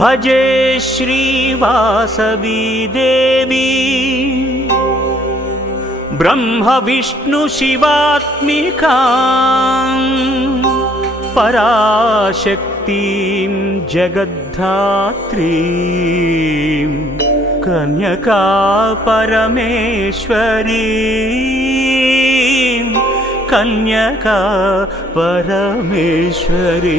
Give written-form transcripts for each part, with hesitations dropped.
भजे श्रीवासवी देवी ब्रह्म विष्णु शिवात्मिकां पराशक्तिं जगद्धात्रीं कन्यका परमेश्वरीं कन्यका परमेश्वरी।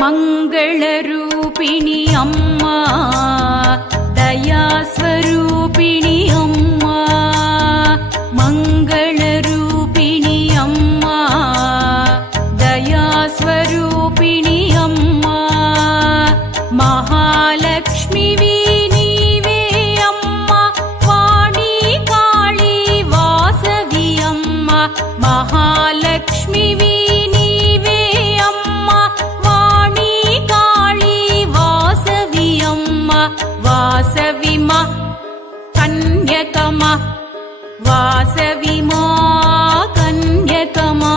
मंगलरूपिणी अम्मा दयास्वरूपिणी अम्मा मंगलरूपिणी अम्मा दयास्वरूपिणी अम्मा महालक्ष्मी नीवे अम्मा वाणी काली वासवी अम्मा महालक्ष्मी वासविमा कन्यकमा वासविमा कन्यकमा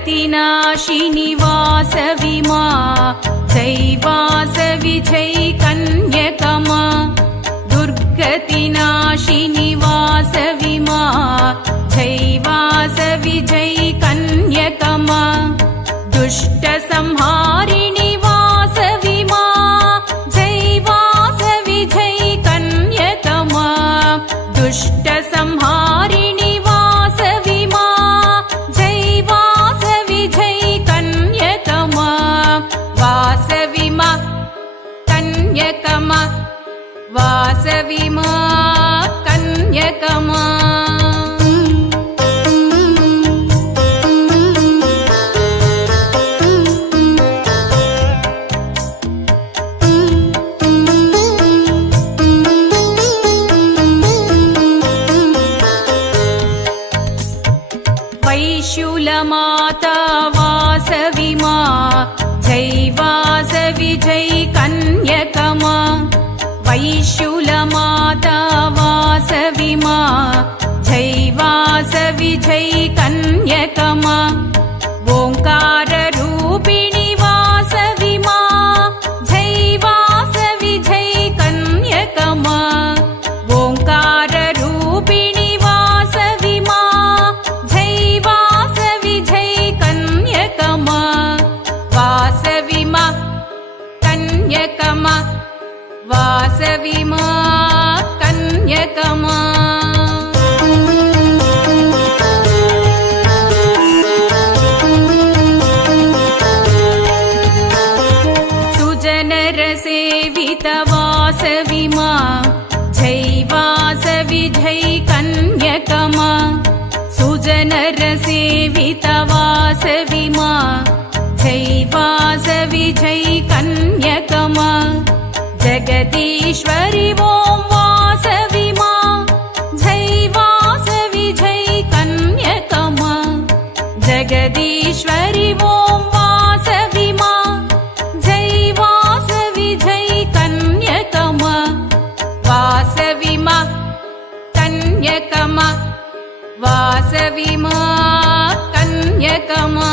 दुर्गतिनाशिनी वासविमा जय वासवि जय कन्यकमा दुर्गतिनाशिनी वासविमा जय वासवि जय कन्यकमा दुष्ट संहारिणी वासविमा जय वासवि जय कन्यकमा दुष्ट संहारिणी वासविमा जय वासवि जय कन्यकमा वासविमा कन्यकमा वासविमा कन्यकमा वैशूलमाता वासविमा जय वासवि जय कन्यकमा वैशूलमाता वासविमा जय वासवि जय कन्यकमा ओंकार रूपिणी वासविमा जय वासवि जय कन्यकमा ओंकार रूपिणी वासविमा जय वासवि जय कन्यकमा वासविमा कन्यकमा वासविमा कन्यकमा सुजनरसेवित वासविमा जय वासवि जय कन्यकमा सुजनरसेवित वासविमा जय वासवि जय कन्यकमा जगदीश्वरि ओं वासविमा जय वासवि जय कन्यकमा जगदीश्वरि ओं वासविमा जय वासवि जय कन्यकमा वासविमा कन्यकमा वासविमा कन्यकमा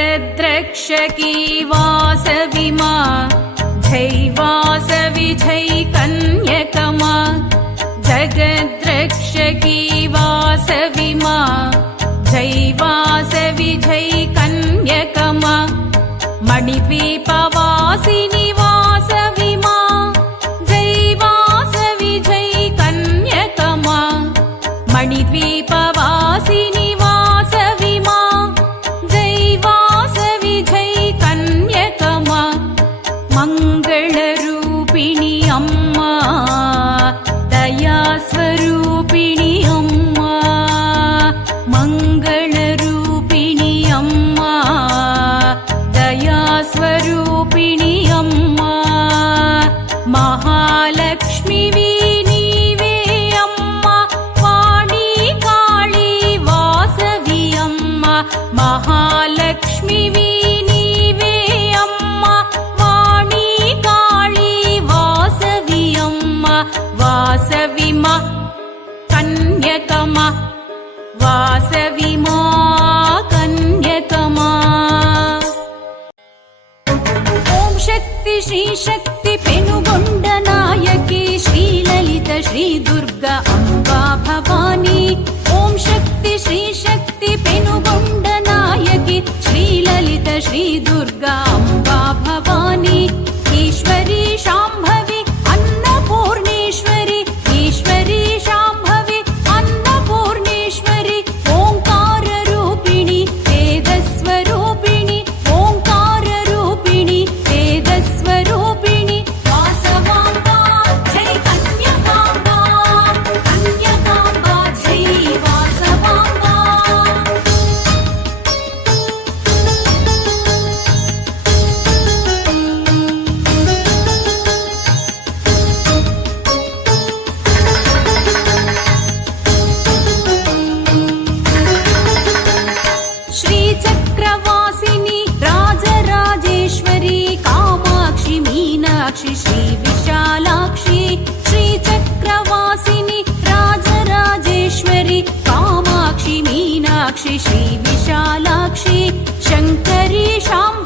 जगद्रक्षकी वासविमा जय वासवि जय कन्यकमा जगद्रक्षकी वासविमा जय वासवि जय कन्यकमा मणिद्वीपवासिनी वासविमा जय वासवि जय कन्यकमा मणिद्वीपवासिनी वासविमा अम्मा दयास्वरूपिणि अम्मा मङ्गलरूपिणि अम्मा दयास्वरूपिणि अम्मा महालक्ष्मीवि नीवे अम्मा वाणी काळी वासवि अम्मा महालक्ष्मीवि नीवे अम्मा वाणी काळी वासवि अम्मा वासवि मा कन्यकमा वासवि मा कन्यकमा ओम शक्ति श्री शक्ति पेनुगొండ नायकी श्री ललित श्री दुर्गा अम्बा भवानी ओम शक्ति श्री शक्ति पेनुगొండ नायकी श्री ललित श्री दुर्गा अम्बा भवानी ईश्वरी शाम्भवी अन्नपूर्णेश्वरी ईश्वरी शाम्भवी अन्नपूर्णेश्वरी ओंकार रूपिणी वेदस्वरूपिणी ओंकार रूपिणी वेदस्वरूपिणी वासवाम्बा जय कन्यकाम्बा कन्यकाम्बा जय वासवाम्बा श्रीचक्रवासिनी राजराजेश्वरी कामाक्षि मीनाक्षि श्री विशालाक्षि श्रीचक्रवासिनी राजराजेश्वरी कामाक्षि मीनाक्षि श्री विशालाक्षि शङ्करी शाम्भवी